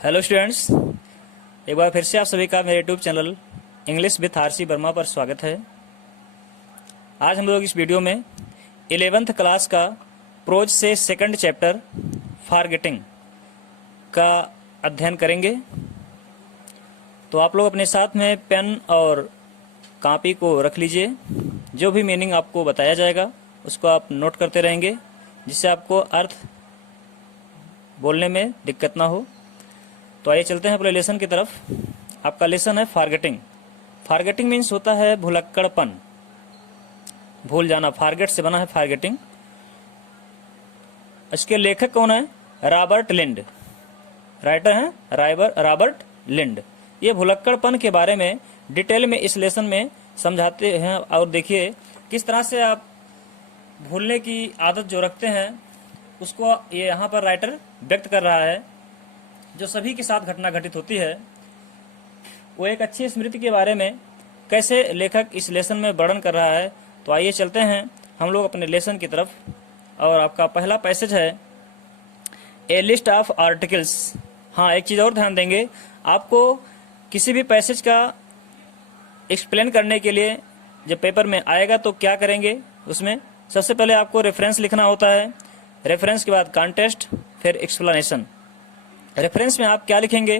Hello students, एक बार फिर से आप सभी का मेरे YouTube channel English with RC Verma पर स्वागत है। आज हम लोग इस वीडियो में 11th क्लास का प्रोज से सेकंड चैप्टर फॉरगेटिंग का अध्ययन करेंगे। तो आप लोग अपने साथ में पेन और कॉपी को रख लीजिए। जो भी मीनिंग आपको बताया जाएगा उसको आप नोट करते रहेंगे, जिससे आपको अर्थ बोलने में दिक्कत ना हो। तो आइए चलते हैं अपने लेसन की तरफ। आपका लेसन है फॉरगेटिंग। फॉरगेटिंग मीन्स होता है भुलक्कड़पन, भूल जाना। फॉरगेट से बना है फॉरगेटिंग। इसके लेखक कौन है? रॉबर्ट लिंड। राइटर हैं रॉबर्ट लिंड। ये भुलक्कड़पन के बारे में डिटेल में इस लेसन में समझाते हैं। और देखिए किस तरह से आप भूलने की आदत जो रखते हैं उसको ये यहाँ पर राइटर व्यक्त कर रहा है। जो सभी के साथ घटना घटित होती है, वो एक अच्छी स्मृति के बारे में कैसे लेखक इस लेसन में वर्णन कर रहा है। तो आइए चलते हैं हम लोग अपने लेसन की तरफ। और आपका पहला पैसेज है ए लिस्ट ऑफ आर्टिकल्स। हाँ, एक चीज़ और ध्यान देंगे, आपको किसी भी पैसेज का एक्सप्लेन करने के लिए जब पेपर में आएगा तो क्या करेंगे, उसमें सबसे पहले आपको रेफरेंस लिखना होता है। रेफरेंस के बाद कॉन्टेक्स्ट, फिर एक्सप्लेनेशन। रेफरेंस में आप क्या लिखेंगे?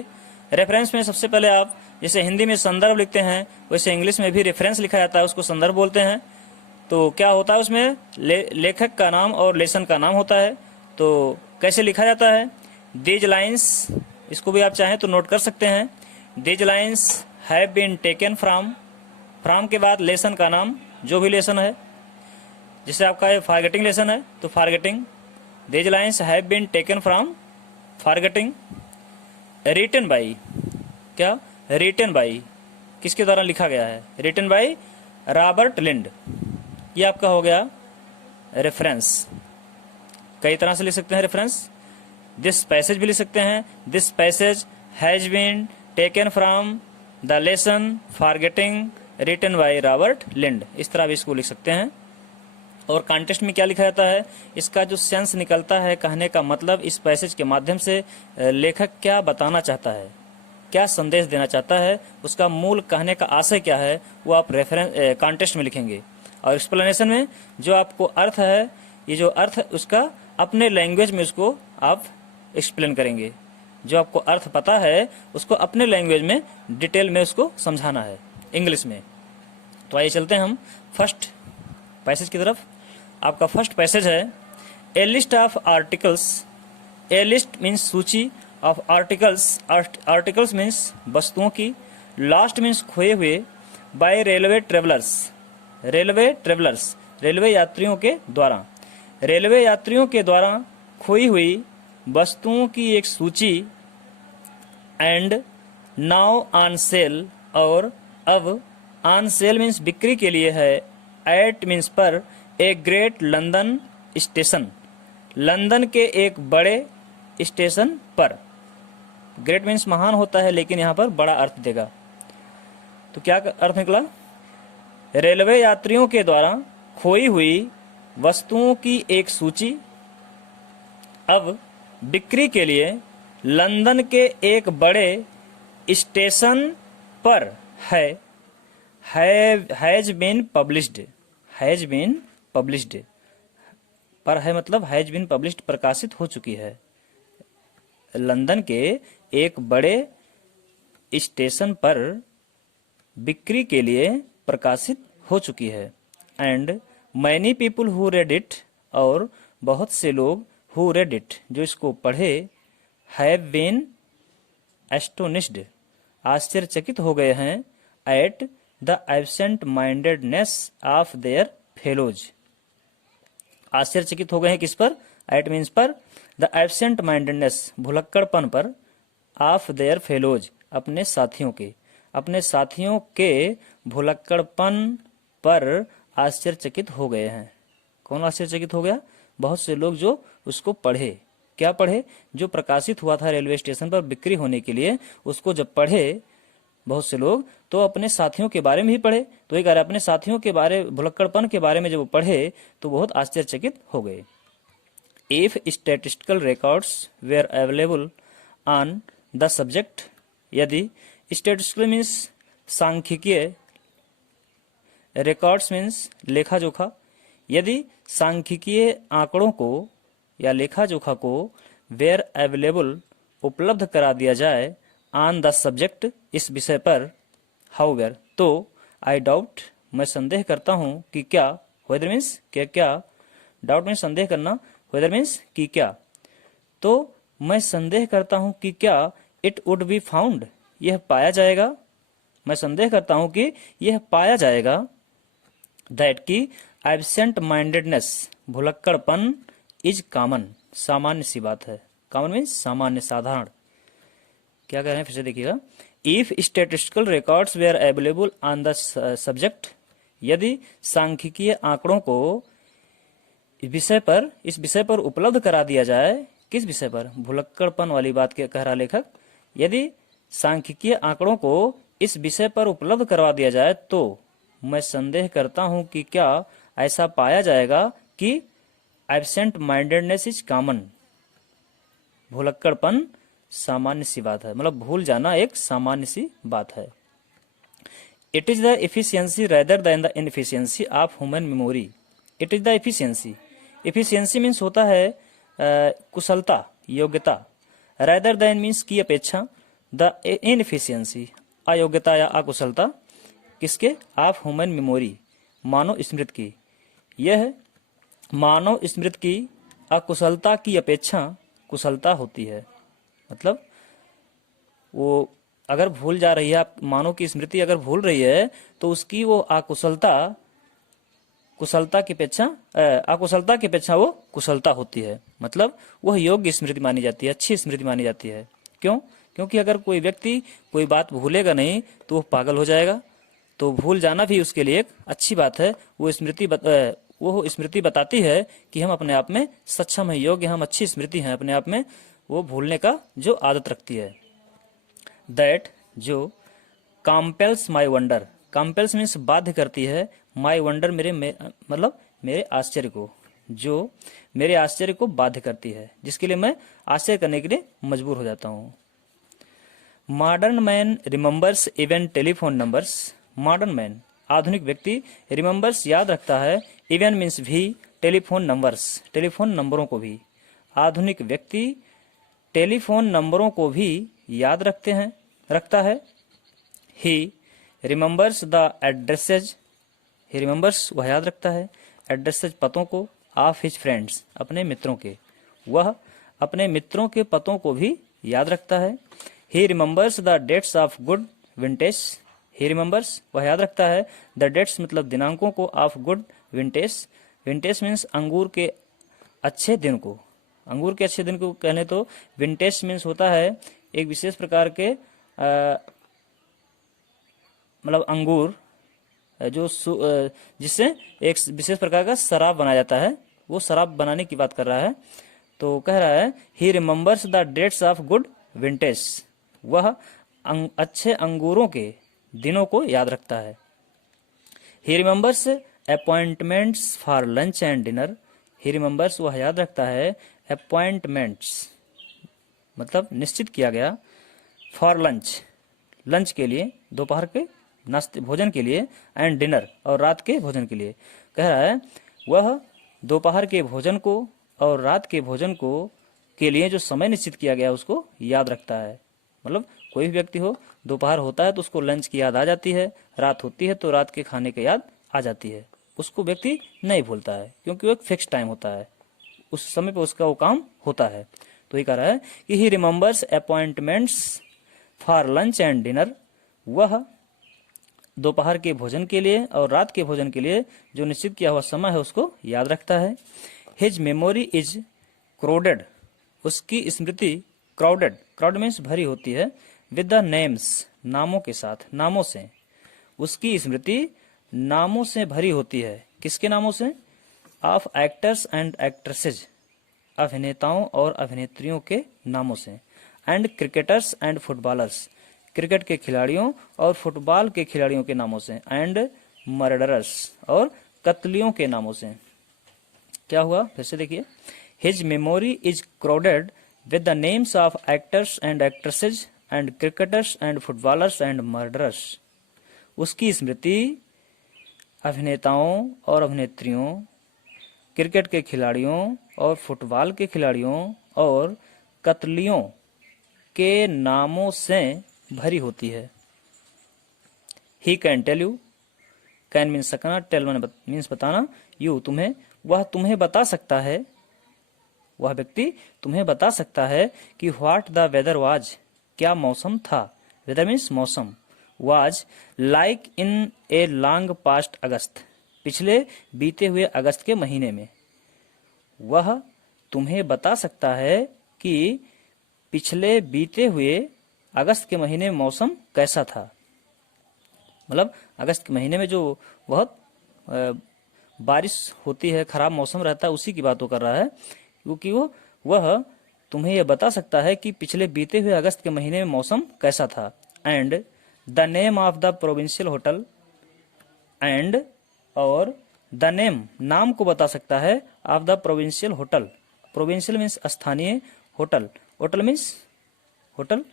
रेफरेंस में सबसे पहले आप जैसे हिंदी में संदर्भ लिखते हैं, वैसे इंग्लिश में भी रेफरेंस लिखा जाता है, उसको संदर्भ बोलते हैं। तो क्या होता है उसमें लेखक का नाम और लेसन का नाम होता है। तो कैसे लिखा जाता है? दीज लाइन्स, इसको भी आप चाहें तो नोट कर सकते हैं। These lines have been taken from, from के बाद लेसन का नाम, जो भी लेसन है। जैसे आपका ये फॉरगेटिंग लेसन है तो forgetting. These lines have been taken from forgetting. Written by, क्या? रिटन बाई, किसके द्वारा लिखा गया है? Written by Robert Lynd. ये आपका हो गया रेफरेंस। कई तरह से लिख सकते हैं रेफरेंस। दिस पैसेज भी लिख सकते हैं। This passage has been taken from the lesson forgetting written by Robert Lynd. इस तरह भी इसको लिख सकते हैं। और कॉन्टेक्स्ट में क्या लिखा जाता है? इसका जो सेंस निकलता है, कहने का मतलब, इस पैसेज के माध्यम से लेखक क्या बताना चाहता है, क्या संदेश देना चाहता है, उसका मूल कहने का आशय क्या है, वो आप रेफरेंस कॉन्टेक्स्ट में लिखेंगे। और एक्सप्लेनेशन में जो आपको अर्थ है, ये जो अर्थ उसका अपने लैंग्वेज में उसको आप एक्सप्लेन करेंगे। जो आपको अर्थ पता है उसको अपने लैंग्वेज में डिटेल में उसको समझाना है, इंग्लिश में। तो आइए चलते हैं हम फर्स्ट पैसेज की तरफ। आपका फर्स्ट पैसेज है a list of articles. A list means सूची, ऑफ आर्टिकल्स, आर्टिकल्स मीन्स वस्तुओं की, लास्ट मीन्स खोए हुए, by railway travellers. Railway travellers, railway यात्रियों के द्वारा। रेलवे यात्रियों के द्वारा खोई हुई वस्तुओं की एक सूची। एंड नाउ ऑन सेल, और अब ऑन सेल मीन्स बिक्री के लिए है। एट मीन्स पर, ए ग्रेट लंदन स्टेशन, लंदन के एक बड़े स्टेशन पर। ग्रेट मीन्स महान होता है, लेकिन यहाँ पर बड़ा अर्थ देगा। तो क्या अर्थ निकला? रेलवे यात्रियों के द्वारा खोई हुई वस्तुओं की एक सूची अब बिक्री के लिए लंदन के एक बड़े स्टेशन पर है। Has been published, has been published, पर है मतलब हैज बीन पब्लिश्ड, प्रकाशित हो चुकी है। लंदन के एक बड़े स्टेशन पर बिक्री के लिए प्रकाशित हो चुकी है। And many people who read it, और बहुत से लोग हु रेड इट, जो इसको पढ़े, हैव बीन एस्टोनिश्ड, आश्चर्यचकित हो गए हैं। Eight the absent mindedness of their fellows, आश्चर्यचकित हो गए हैं किस पर? एट मीन्स पर, द एब्सेंट माइंडेडनेस, भुलक्कड़पन पर, ऑफ देयर फेलोज, अपने साथियों के, अपने साथियों के भुलक्कड़पन पर आश्चर्यचकित हो गए हैं। कौन आश्चर्यचकित हो गया? बहुत से लोग जो उसको पढ़े। क्या पढ़े? जो प्रकाशित हुआ था रेलवे स्टेशन पर बिक्री होने के लिए, उसको जब पढ़े बहुत से लोग, तो अपने साथियों के बारे में ही पढ़े। तो एक अपने साथियों के बारे, भुलक्कड़पन के बारे में जब वो पढ़े तो बहुत आश्चर्यचकित हो गए। If statistical records were available on the subject. यदि स्टैटिस्टिकल मीन्स सांख्यिकीय, रिकॉर्ड्स मीन्स लेखा जोखा। यदि सांख्यिकीय आंकड़ों को या लेखा जोखा को वेयर अवेलेबल उपलब्ध करा दिया जाए ऑन द सब्जेक्ट इस विषय पर, हाउएवर तो आई डाउट मैं संदेह करता हूं कि क्या, वेदर मीन्स क्या क्या, डाउट मीन्स संदेह करना, वेदर मीन्स कि क्या, तो मैं संदेह करता हूं कि क्या इट वुड बी फाउंड यह पाया जाएगा, मैं संदेह करता हूं कि यह पाया जाएगा, दैट की एब्सेंट माइंडेडनेस भुलक्कड़पन इज कॉमन सामान्य सी बात है। कॉमन मीन्स सामान्य, साधारण। क्या कह रहे हैं फिर से देखिएगा, if statistical records were available on the subject, यदि सांख्यिकीय आंकड़ों को इस विषय पर उपलब्ध करा दिया जाए, किस विषय पर, भुलक्कड़पन वाली बात के कह रहा लेखक, यदि सांख्यिकीय आंकड़ों को इस विषय पर उपलब्ध करवा दिया जाए तो मैं संदेह करता हूं कि क्या ऐसा पाया जाएगा कि एब्सेंट माइंडेडनेस इज कॉमन, भुलक्कड़पन सामान्य सी बात है, मतलब भूल जाना एक सामान्य सी बात है। It is the efficiency rather than the inefficiency of human memory. It is the efficiency, efficiency means होता है कुशलता, योग्यता, रेदर देन मीन्स की अपेक्षा, द इनएफिशिएंसी अयोग्यता या अकुशलता, किसके, ऑफ ह्यूमन मेमोरी मानव स्मृति की, यह मानव स्मृति की अकुशलता की अपेक्षा कुशलता होती है। मतलब वो अगर भूल जा रही है, आप मानव की स्मृति अगर भूल रही है तो उसकी वो अकुशलता कुशलता की अपेक्षा अकुशलता की अपेक्षा वो कुशलता होती है। मतलब वह योग्य स्मृति मानी जाती है, अच्छी स्मृति मानी जाती है। क्यों? क्योंकि अगर कोई व्यक्ति कोई बात भूलेगा नहीं तो वो पागल हो जाएगा, तो भूल जाना भी उसके लिए एक अच्छी बात है। वो स्मृति बताती है कि हम अपने आप में सक्षम है, योग्य, हम अच्छी स्मृति हैं अपने आप में, वो भूलने का जो आदत रखती है। दैट जो कॉम्पेल्स माई वंडर, कॉम्पेल्स मीन्स बाध्य करती है, माई वंडर मतलब मेरे आश्चर्य को, जो मेरे आश्चर्य को बाध्य करती है, जिसके लिए मैं आश्चर्य करने के लिए मजबूर हो जाता हूँ। Modern man remembers even telephone numbers, modern man आधुनिक व्यक्ति रिमेंबर्स याद रखता है, इवन मीन्स भी, टेलीफोन नंबर्स टेलीफोन नंबरों को भी, आधुनिक व्यक्ति टेलीफोन नंबरों को भी याद रखता है। He remembers the addresses, he remembers वह याद रखता है, एड्रेसेज पतों को, ऑफ हिज फ्रेंड्स अपने मित्रों के, वह अपने मित्रों के पतों को भी याद रखता है। He remembers the dates of good vintage, he remembers वह याद रखता है, द डेट्स मतलब दिनांकों को, of good vintage, vintage means अंगूर के अच्छे दिन को, अंगूर के अच्छे दिन को कहने तो विंटेज मीन्स होता है एक विशेष प्रकार के मतलब अंगूर जो जिससे एक विशेष प्रकार का शराब बनाया जाता है, वो शराब बनाने की बात कर रहा है। तो कह रहा है he remembers the dates of good vintage, वह अच्छे अंगूरों के दिनों को याद रखता है। He remembers appointments for lunch and dinner, he remembers वह याद रखता है, अपॉइंटमेंट्स मतलब निश्चित किया गया, फॉर लंच लंच के लिए, दोपहर के नाश्ते भोजन के लिए, एंड डिनर और रात के भोजन के लिए। कह रहा है वह दोपहर के भोजन को और रात के भोजन को के लिए जो समय निश्चित किया गया उसको याद रखता है। मतलब कोई भी व्यक्ति हो, दोपहर होता है तो उसको लंच की याद आ जाती है, रात होती है तो रात के खाने की याद आ जाती है, उसको व्यक्ति नहीं भूलता है क्योंकि वो एक फिक्स टाइम होता है, उस समय पे उसका वो काम होता है। तो ये कह रहा है कि ही remembers appointments for lunch and dinner, वह दोपहर के भोजन के लिए और रात के भोजन के लिए जो निश्चित किया हुआ समय है उसको याद रखता है। हिज मेमोरी इज क्राउडेड, उसकी स्मृति क्राउडेड, क्राउड मीन्स भरी होती है, विद द नेम्स नामों के साथ, नामों से, उसकी स्मृति नामों से भरी होती है। किसके नामों से? ऑफ एक्टर्स एंड एक्ट्रेसेज, अभिनेताओं और अभिनेत्रियों के नामों से, and cricketers and footballers, cricket के खिलाड़ियों और फुटबॉल के खिलाड़ियों के नामों से, एंड मर्डरर्स और कत्लियों के नामों से। क्या हुआ फिर से देखिए, his memory is crowded with the names of actors and actresses and cricketers and footballers and murderers. उसकी स्मृति अभिनेताओं और अभिनेत्रियों, क्रिकेट के खिलाड़ियों और फुटबॉल के खिलाड़ियों और कत्लियों के नामों से भरी होती है। He can tell you, can means सकना, टेल मीन्स बताना, यू तुम्हें, वह तुम्हें बता सकता है, वह व्यक्ति तुम्हें बता सकता है कि व्हाट द वेदर वाज, क्या मौसम था। वेदर मीन्स मौसम। Was like in a long past August, पिछले बीते हुए अगस्त के महीने में। वह तुम्हें बता सकता है कि पिछले बीते हुए अगस्त के महीने में मौसम कैसा था। मतलब अगस्त के महीने में जो बहुत बारिश होती है, खराब मौसम रहता है, उसी की बात वो कर रहा है, क्योंकि वह तुम्हें यह बता सकता है कि पिछले बीते हुए अगस्त के महीने में मौसम कैसा था। And the name of the provincial hotel, and और द नेम नाम को बता सकता है, of the provincial hotel, provincial means स्थानीय, होटल, होटल मीन्स होटल,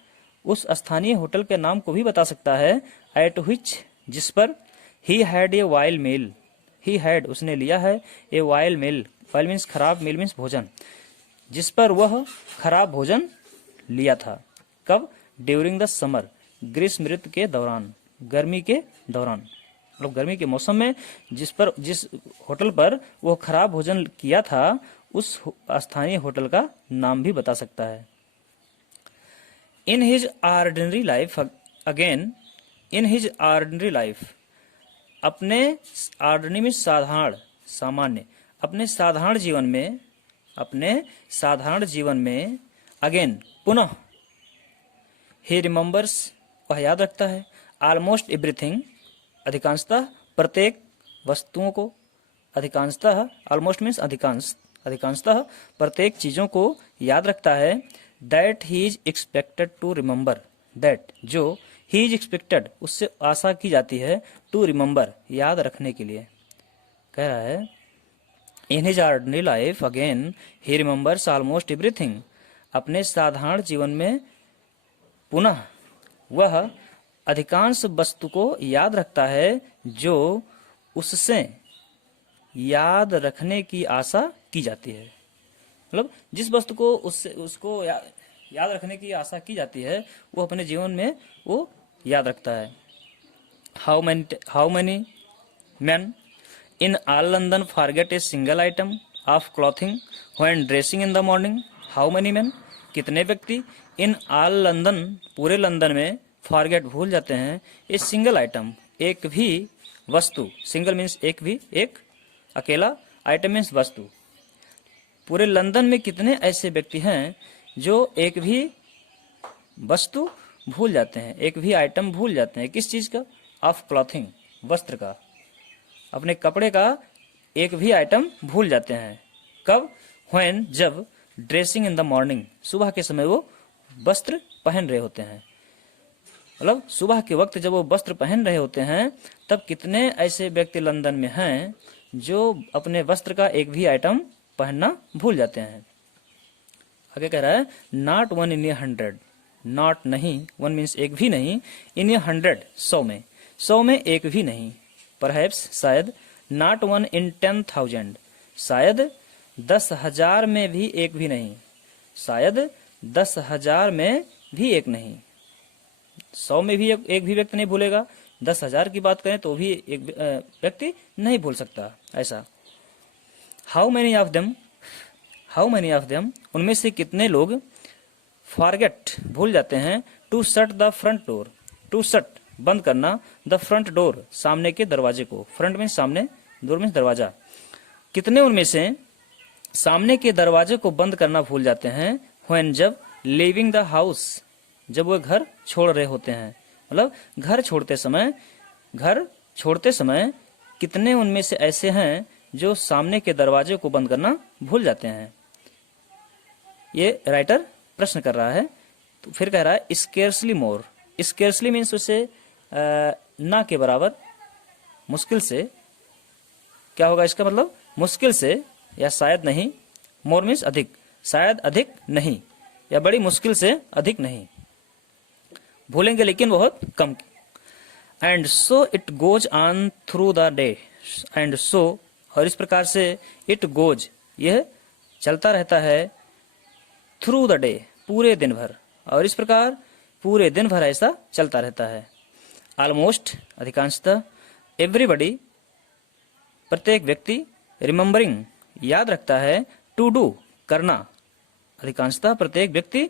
उस स्थानीय होटल के नाम को भी बता सकता है। एट विच, जिस पर, he had a wild meal, he had उसने लिया है, a wild meal, wild means खराब, मील मीन्स भोजन, जिस पर वह खराब भोजन लिया था। कब? ड्यूरिंग द समर, ग्रीष्म ऋतु के दौरान, गर्मी के दौरान, मतलब गर्मी के मौसम में जिस होटल पर वो खराब भोजन किया था, उस स्थानीय होटल का नाम भी बता सकता है। In his ordinary life, again in his ordinary life, अपने ऑर्डिनरी में साधारण, सामान्य, अपने साधारण जीवन में, अपने साधारण जीवन में, अगेन पुनः, ही रिमेंबर्स वह याद रखता है, ऑलमोस्ट एवरीथिंग अधिकांशतः प्रत्येक वस्तुओं को, अधिकांशतः, ऑलमोस्ट मीन्स अधिकांश, अधिकांशतः प्रत्येक चीजों को याद रखता है। That he is expected to remember, that जो, ही इज एक्सपेक्टेड उससे आशा की जाती है, टू रिमेंबर याद रखने के लिए। कह रहा है in his ordinary life again he remembers almost everything, अपने साधारण जीवन में पुनः वह अधिकांश वस्तु को याद रखता है जो उससे याद रखने की आशा की जाती है। मतलब जिस वस्तु को उसको याद रखने की आशा की जाती है, वो अपने जीवन में वो याद रखता है। How many men in all London forget a single item of clothing when dressing in the morning? How many men? कितने व्यक्ति इन ऑल लंदन, पूरे लंदन में, फॉरगेट भूल जाते हैं, ए सिंगल आइटम एक भी वस्तु, सिंगल मीन्स एक भी, एक अकेला, आइटम मीन्स वस्तु। पूरे लंदन में कितने ऐसे व्यक्ति हैं जो एक भी वस्तु भूल जाते हैं, एक भी आइटम भूल जाते हैं। किस चीज का? ऑफ क्लॉथिंग, वस्त्र का, अपने कपड़े का एक भी आइटम भूल जाते हैं। कब? व्हेन, जब, ड्रेसिंग इन द मॉर्निंग, सुबह के समय वो वस्त्र पहन रहे होते हैं। मतलब सुबह के वक्त जब वो वस्त्र पहन रहे होते हैं, तब कितने ऐसे व्यक्ति लंदन में हैं जो अपने वस्त्र का एक भी आइटम पहनना भूल जाते हैं। आगे कह रहा है not one in A 100, not नहीं, वन मीन्स एक भी नहीं, इन ए 100 100 में, 100 में एक भी नहीं, परहैप्स शायद, नॉट वन इन 10,000 शायद 10,000 में भी एक भी नहीं, शायद 10,000 में भी एक नहीं। 100 में भी एक भी व्यक्ति नहीं भूलेगा, 10,000 की बात करें तो भी एक व्यक्ति नहीं भूल सकता ऐसा। How many of them, how many of them, उनमें से कितने लोग, फॉरगेट भूल जाते हैं, to shut the front door, to shut बंद करना, द फ्रंट डोर सामने के दरवाजे को, फ्रंट में सामने, डोर में दरवाजा, कितने उनमें से सामने के दरवाजे को बंद करना भूल जाते हैं, व्हेन जब, लीविंग द हाउस जब वो घर छोड़ रहे होते हैं, मतलब घर छोड़ते समय कितने उनमें से ऐसे हैं जो सामने के दरवाजे को बंद करना भूल जाते हैं। ये राइटर प्रश्न कर रहा है। तो फिर कह रहा है स्केर्सली मोर, स्केर्सली मीन्स उसे ना के बराबर, मुश्किल से, क्या होगा इसका मतलब? मुश्किल से या शायद नहीं, मोर मीन्स अधिक, शायद अधिक नहीं, या बड़ी मुश्किल से, अधिक नहीं, भूलेंगे लेकिन बहुत कम। And so it goes on through the day, and so, और इस प्रकार से, इट गोज, यह चलता रहता है, थ्रू द डे, पूरे दिन भर, और इस प्रकार पूरे दिन भर ऐसा चलता रहता है। ऑलमोस्ट, अधिकांशतः, एवरीबडी, प्रत्येक व्यक्ति, रिमेम्बरिंग, याद रखता है, टू डू, करना, अधिकांशतः प्रत्येक व्यक्ति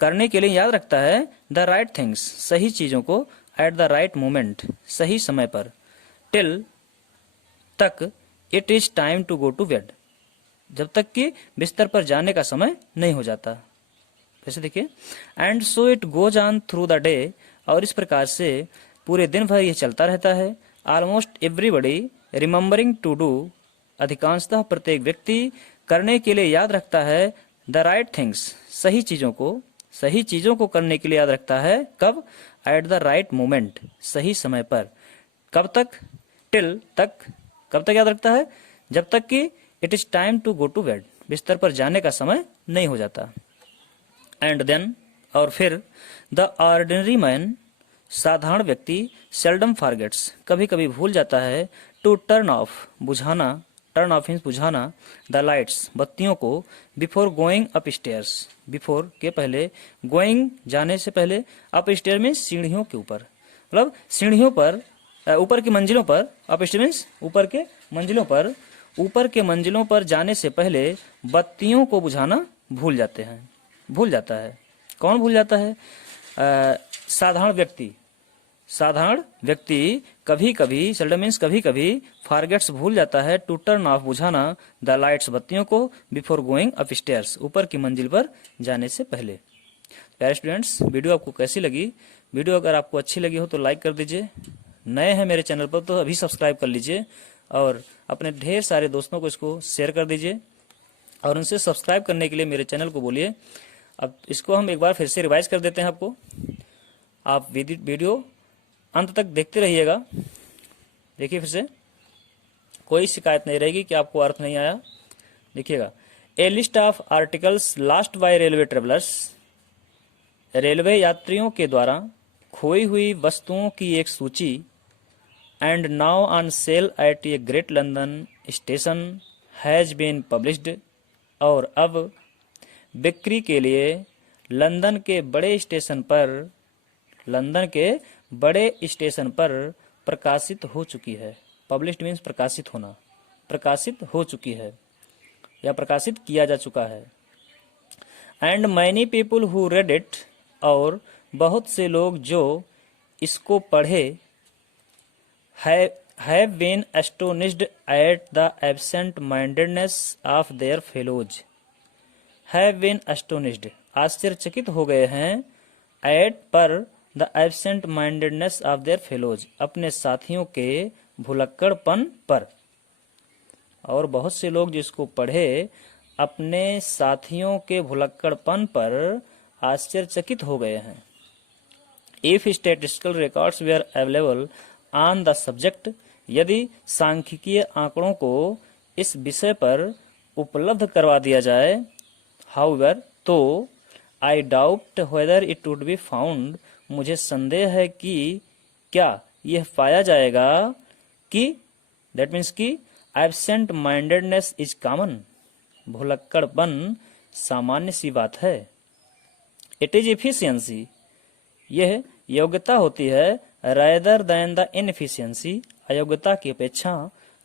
करने के लिए याद रखता है, द राइट थिंग्स, सही चीजों को, एट द राइट मोमेंट, सही समय पर, टिल, तक, it is time to go to bed, जब तक कि बिस्तर पर जाने का समय नहीं हो जाता। वैसे देखिए, and so it goes on through the day, और इस प्रकार से पूरे दिन भर यह चलता रहता है। Almost everybody remembering to do, अधिकांशतः प्रत्येक व्यक्ति करने के लिए याद रखता है, द राइट थिंग्स, सही चीजों को करने के लिए याद रखता है, कब, एट द राइट मोमेंट, सही समय पर, कब तक, टिल, तक, कब तक याद रखता है, जब तक कि it is time to go to bed, बिस्तर पर जाने का समय नहीं हो जाता। एंड देन, और फिर, द ऑर्डिनरी मैन, साधारण व्यक्ति, सेल्डम फॉरगेट्स, कभी कभी भूल जाता है, टू टर्न ऑफ, बुझाना, टर्न ऑफ मीन्स बुझाना, द लाइट्स, बत्तियों को, before going up stairs, before के पहले, गोइंग जाने से पहले, अप स्टेयर में सीढ़ियों के ऊपर, मतलब सीढ़ियों पर, ऊपर की मंजिलों पर, अप स्टेयर मीन्स ऊपर के मंजिलों पर, ऊपर के मंजिलों पर जाने से पहले बत्तियों को बुझाना भूल जाता है। कौन भूल जाता है? साधारण व्यक्ति कभी कभी, सेल्डम मीन्स कभी कभी, फॉरगेट्स भूल जाता है, टू टर्न ऑफ बुझाना, द लाइट्स बत्तियों को, बिफोर गोइंग अप स्टेयर्स, ऊपर की मंजिल पर जाने से पहले। प्यारे स्टूडेंट्स, वीडियो आपको कैसी लगी? वीडियो अगर आपको अच्छी लगी हो तो लाइक कर दीजिए, नए हैं मेरे चैनल पर तो अभी सब्सक्राइब कर लीजिए, और अपने ढेर सारे दोस्तों को इसको शेयर कर दीजिए, और उनसे सब्सक्राइब करने के लिए मेरे चैनल को बोलिए। अब इसको हम एक बार फिर से रिवाइज कर देते हैं आपको। आप वीडियो अंत तक देखते रहिएगा। देखिए फिर से, कोई शिकायत नहीं रहेगी कि आपको अर्थ नहीं आया। देखिएगा, a list of articles lost by railway travellers, railway यात्रियों के द्वारा खोई हुई वस्तुओं की एक सूची, and now on sale at a great London station has been published, और अब बिक्री के लिए लंदन के बड़े स्टेशन पर प्रकाशित हो चुकी है। पब्लिश्ड मीन्स प्रकाशित होना, प्रकाशित हो चुकी है या प्रकाशित किया जा चुका है। And many people who read it, और बहुत से लोग जो इसको पढ़े, have been astonished at the absent mindedness of their fellows, have been astonished, आश्चर्यचकित हो गए हैं, एट, पर, the absent mindedness of their fellows, अपने साथियों के भुलक्कड़पन पर, और बहुत से लोग जिसको पढ़े अपने साथियों के भुलक्कड़पन पर आश्चर्यचकित हो गए हैं। If statistical records were available on the subject, यदि सांख्यिकीय आंकड़ों को इस विषय पर उपलब्ध करवा दिया जाए, हाउएवर, तो, I doubt whether it would be found, मुझे संदेह है कि क्या यह पाया जाएगा कि, दैट मीन्स कि, एब्सेंट माइंडेडनेस इज कॉमन, भुलक्कड़पन सामान्य सी बात है। इट इज एफिशिएंसी, यह योग्यता होती है, रादर देन द इनएफिशिएंसी, अयोग्यता की अपेक्षा,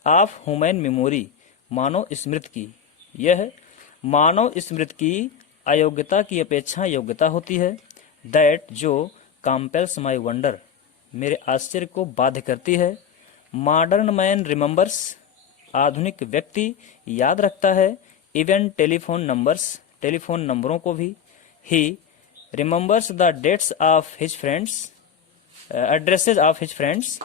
ऑफ ह्यूमन मेमोरी, मानव स्मृति की, यह मानव स्मृति की अयोग्यता की अपेक्षा योग्यता होती है। दैट, जो, कॉम्पेल्स माई वंडर, मेरे आश्चर्य को बाध्य करती है। मॉडर्न मैन रिमेम्बर्स, आधुनिक व्यक्ति याद रखता है। इवन टेलीफोन नंबर्स, टेलीफोन नंबरों को भी। He remembers the dates of his friends, addresses of his friends,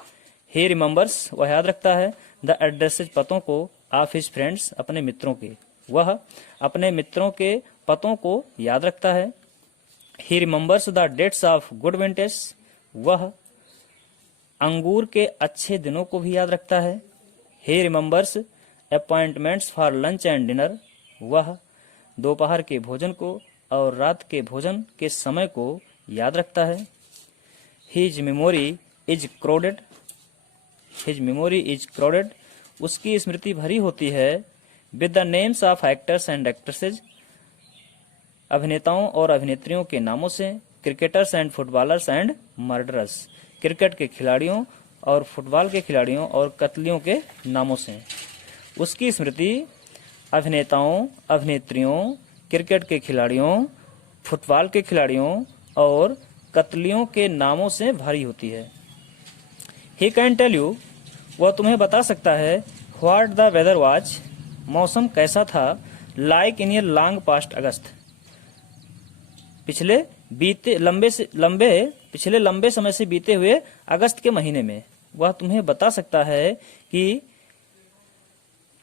he remembers, वह याद रखता है, द एड्रेसेज, पतों को, ऑफ हिज फ्रेंड्स, अपने मित्रों के, वह अपने मित्रों के पतों को याद रखता है। He remembers the dates of good vintage, वह अंगूर के अच्छे दिनों को भी याद रखता है। He remembers appointments for lunch and dinner, वह दोपहर के भोजन को और रात के भोजन के समय को याद रखता है। His memory is crowded, his memory is crowded, उसकी स्मृति भरी होती है। With the names of actors and actresses, अभिनेताओं और अभिनेत्रियों के नामों से। Cricketers and footballers and murderers, cricket के खिलाड़ियों और फुटबॉल के खिलाड़ियों और कत्लियों के नामों से। उसकी स्मृति अभिनेताओं, अभिनेत्रियों, क्रिकेट के खिलाड़ियों, फुटबॉल के खिलाड़ियों और कत्लियों के नामों से भारी होती है। ही कैन टेल यू, वह तुम्हें बता सकता है। व्हाट द वेदर वाज, मौसम कैसा था। Like in a long past August, पिछले लंबे समय से बीते हुए अगस्त के महीने में। वह तुम्हें बता सकता है कि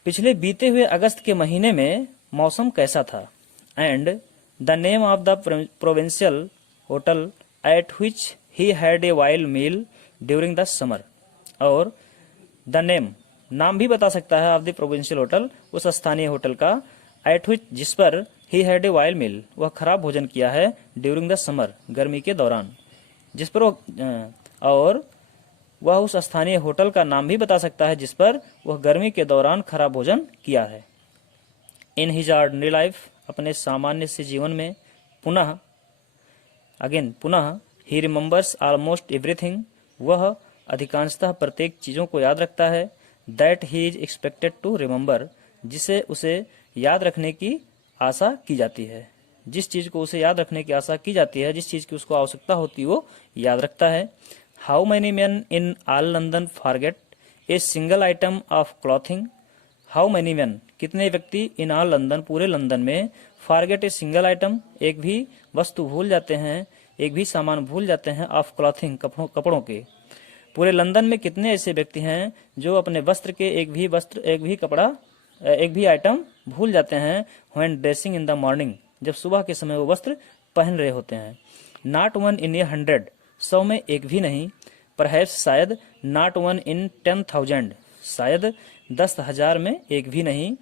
पिछले बीते हुए अगस्त के महीने में मौसम कैसा था। And the name of the provincial hotel at which he had a wild meal during the summer, और द नेम, नाम भी बता सकता है ऑफ द प्रोविंशियल होटल, उस स्थानीय होटल का, एट व्हिच, जिस पर, ही हैड ए वाइल्ड मील, वह खराब भोजन किया है, ड्यूरिंग द समर, गर्मी के दौरान, जिस पर और वह उस स्थानीय होटल का नाम भी बता सकता है जिस पर वह गर्मी के दौरान खराब भोजन किया है। इन हिज ऑर्डिनरी लाइफ, अपने सामान्य से जीवन में, पुनः ही रिमेंबर्स ऑलमोस्ट एवरीथिंग, वह अधिकांशतः प्रत्येक चीजों को याद रखता है। That he is expected to remember, जिसे उसे याद रखने की आशा की जाती है। जिस चीज को उसे याद रखने की आशा की जाती है, जिस चीज की उसको आवश्यकता होती है, वो याद रखता है। How many man in all London forget a single item of clothing, how many man, कितने व्यक्ति, इन ऑल लंदन, पूरे लंदन में, फॉरगेट ए सिंगल आइटम, एक भी वस्तु भूल जाते हैं, एक भी सामान भूल जाते हैं, ऑफ क्लॉथिंग, कपड़ों के। पूरे लंदन में कितने ऐसे व्यक्ति हैं जो अपने वस्त्र के एक भी आइटम भूल जाते हैं। When dressing in the morning, जब सुबह के समय वो वस्त्र पहन रहे होते हैं। नॉट वन इन ए 100, 100 में एक भी नहीं। परहैप्स, शायद। नॉट वन इन 10,000, शायद 10,000 में एक भी नहीं।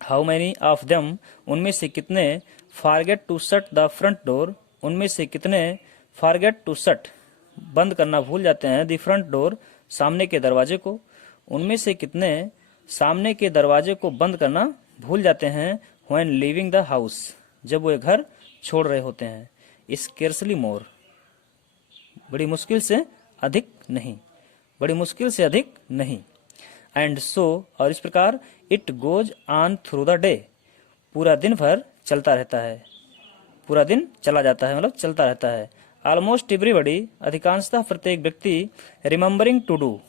हाउ मैनी ऑफ देम, उनमें से कितने, forget to shut the front door, उनमें से कितने, फॉरगेट टू शट, बंद करना भूल जाते हैं, द फ्रंट डोर, सामने के दरवाजे को। उनमें से कितने सामने के दरवाजे को बंद करना भूल जाते हैं। व्हेन लीविंग द हाउस, जब वे घर छोड़ रहे होते हैं। स्केर्सली मोर, बड़ी मुश्किल से अधिक नहीं, बड़ी मुश्किल से अधिक नहीं। एंड सो, और इस प्रकार, it goes on through the day, पूरा दिन भर चलता रहता है, पूरा दिन चला जाता है, मतलब चलता रहता है। ऑलमोस्ट एवरीबडी, अधिकांशतः प्रत्येक व्यक्ति, रिमेम्बरिंग टू डू,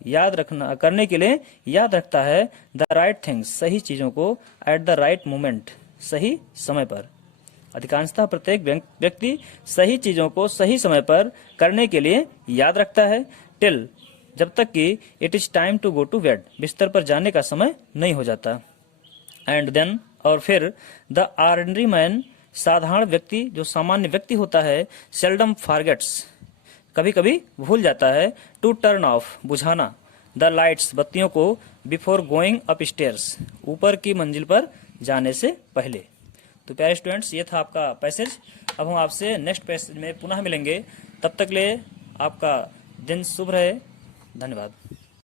याद रखना, करने के लिए याद रखता है, द राइट थिंग्स, सही चीजों को, एट द राइट मोमेंट, सही समय पर। अधिकांशतः प्रत्येक व्यक्ति सही चीजों को सही समय पर करने के लिए याद रखता है। टिल, जब तक कि it is time to go to bed, बिस्तर पर जाने का समय नहीं हो जाता। एंड देन, और फिर, द ऑर्डिनरी मैन, साधारण व्यक्ति, जो सामान्य व्यक्ति होता है, सेल्डम फॉरगेट्स, कभी कभी भूल जाता है, टू टर्न ऑफ, बुझाना, द लाइट्स, बत्तियों को, बिफोर गोइंग अप स्टेयर्स, ऊपर की मंजिल पर जाने से पहले। तो प्यारे स्टूडेंट्स, ये था आपका पैसेज। अब हम आपसे नेक्स्ट पैसेज में पुनः मिलेंगे। तब तक ले आपका दिन शुभ रहे। धन्यवाद।